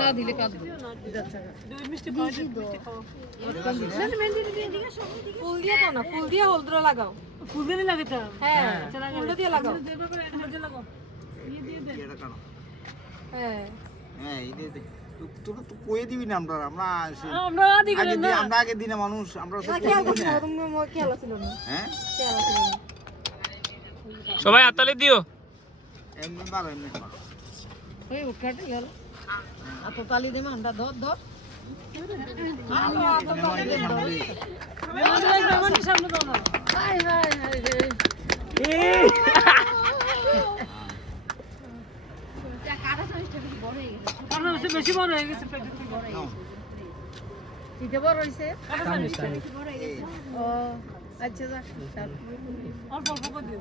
না দিলে কাজ ফুল দিয়ে দাও না, ফুল দিয়ে হলদরা লাগাও। ফুল দিয়ে লাগাতে হ্যাঁ ফুল দিয়ে লাগাও। হ্যাঁ হ্যাঁ এই দে তোরা তো কইয়ে দিবি না আমরা আমরা আমরা আগে দিনে মানুষ আমরা সব খেয়াল করছো না, তুমি খেয়াল ছিল না। হ্যাঁ খেয়াল ছিল না। সবাই হাততালি দিও। এমনি মারো ওই উঠকাটে গেল আতো তালি দেব আমরা ধর ধর সামনে দাও না। হাই হাই হাই রে কারণ বেশি বড় হয়ে গেছে পেট বড় হয়ে গেছে। দিতে বড় হইছে ও আচ্ছা যা অল্প অল্প করে দিও।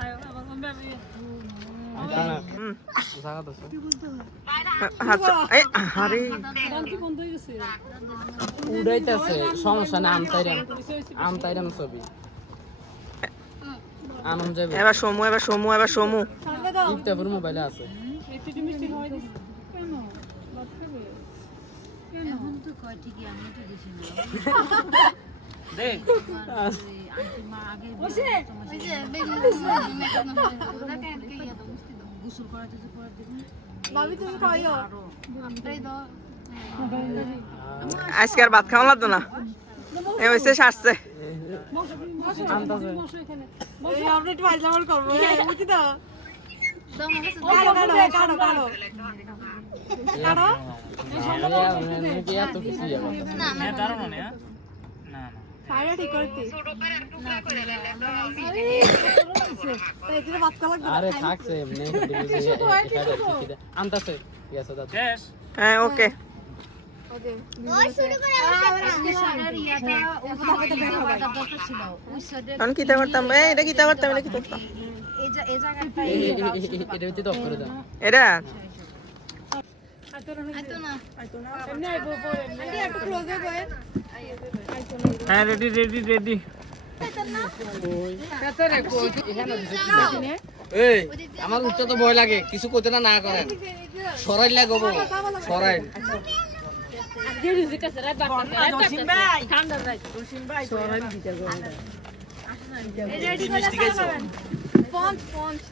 আয় আবার আমি কি বন্ধ হয়ে গেছে। উড়াইতেছে সমস্যা না, আমতাইরাম ছবি আনন্দ যাবে। এবার সমু ইফতাপুর মোবাইলে আছে। একটু মিষ্টি খাওয়াই দিস। কেন এখন তো কয় ঠিকই আমি তো দিছি না দেখ আন্টি মা আগে বসে ওই যে গোসল করাতে যে করে দিবেন ভাবি তুমি খাইও আমরাই দাও আজকে আর ভাত খাওয়া লাগতো না, এ হইছে সারছে। বসো এখানে। এই আমরা একটু ফাইজলাম করব বুঝি তো দাও না কাছে কাটো কাটো কাটো কাটো এত কিছু যাবে না না দাঁড়ানো না। সাইডে ঠিক করতে তাই এটা বাদ করা লাগবে আরে থাকছে এমনি আনতাছে ঠিক আছে দাদা শেষ। হ্যাঁ ওকে ওকে ওই শুরু করে আজকে সারার ইয়াটা ওখানে দরকার ছিল ওই সাইডে এখন কিতা করতাম, এটা কিতা করতাম, এটা কি করতাম এই জায়গাটা এটা হচ্ছে দপ করে দাও। এটা আইতো না এমনি আইবো পরে। আন্টি একটু ক্লোজে গয়ে হ্যাঁ রেডি ভেতরে কই এখানে দিছি এই আমার উচ্চা তো ভয় লাগে, কিছু কইতে না না করেন সরাই লাগবো সরাই আজকে রিজিক আছে রাত বাড়তে ঠান্ডা রাত সরাই দিতে গো। রেডি করে পঞ্চ পঞ্চ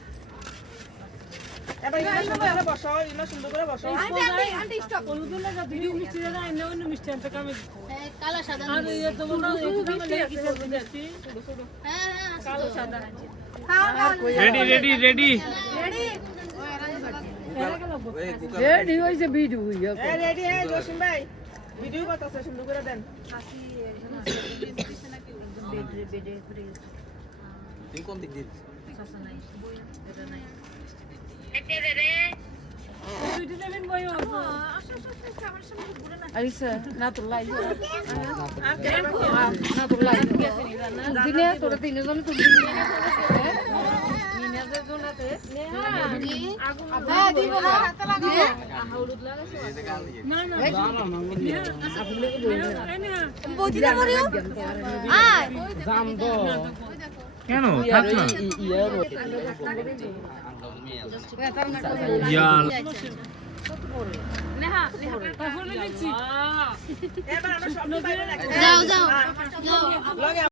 এবার ইনা সুন্দর করে বসো, ইনা সুন্দর করে বসো। আন্টি স্টপ হলুদ লাগা দিদি মিষ্টি না এনে অন্য মিষ্টি আনতে কামে। কালো সাদা আর এই তো বলতো একটু কামে লাগে কি করতে যাচ্ছি। হ্যাঁ হ্যাঁ কালো সাদা। রেডি রেডি রেডি হইছে ভিডিও হইয়া। রেডি হ্যাঁ জসিম ভাই। ভিডিও করতেছে সুন্দর করে দেন। তুই কোন দিক দিস ভিডিও দেবেন বই আইসা না তো লাই না তো লাই দিনে তোরা তিনজন তো দিনে মিনাদের জন্যতে হ্যাঁ দিব না হাতে লাগাবো হলুদ লাগাইছো না না বদিনা মরিও আয় জাম দো কেন থাক না ইয়াল নেহা তারপরে দিচ্ছি এবার আমরা সব বাইরে রাখি যাও যাও যাও